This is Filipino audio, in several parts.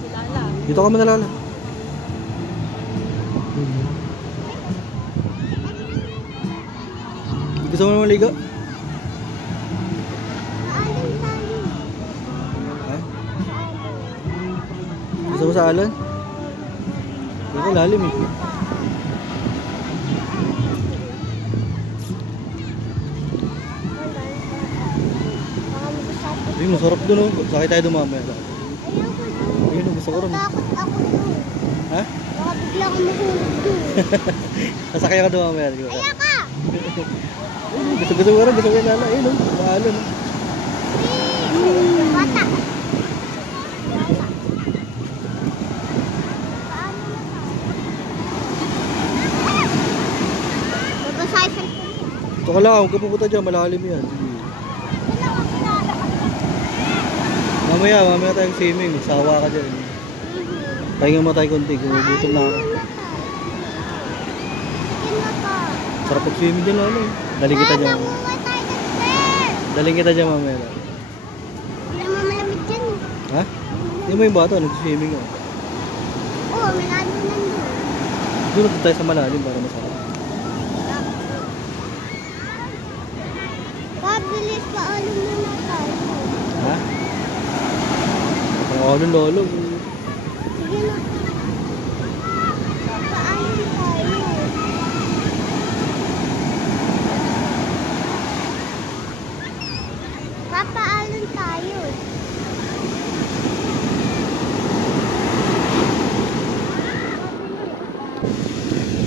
si Lala. Dito ka manalala. Gusto mo naman maligo? Ha? Gusto mo sa alon? Dito lalim eh. Ay, masarap dun oh. Sakay tayo dumamaya. Ayun oh, gusto ko rin. Takot ako doon. Ha? Baka bigla akong mahulog doon. Sasakay ka dumamaya. Ayaka! Gusto ko rin. Gusto ko yung lala. Ayun oh. Maalon oh. Bata. Babasay sa Ito ka lang. Huwag ka pupunta dyan. Malalim yan. Sige. Mamaya tayong swimming. Sawa ka dyan. Pahinga mo tayo konti. Gugutom na ako. Sarap pag-swimming dyan lalo eh. Daling kita dyan. Daling kita dyan mamaya. Hindi naman malamig dyan eh. Ha? Hindi mo yung bata. Nag-swimming ako. Oo, may lalo nandun. Doon natin tayo sa malalim para masarap. Pabilis pa, alam mo na tayo. Ha? Ang lolo. Sige na. Paalam tayo. Papaalam tayo.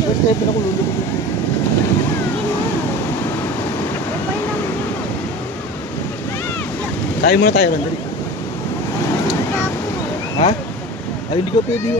First time na ako lulubog. Sige na. Okay lang yun. Kain muna tayo ron. Dali. Basta ako. Ha? Ay, hindi ka pwede.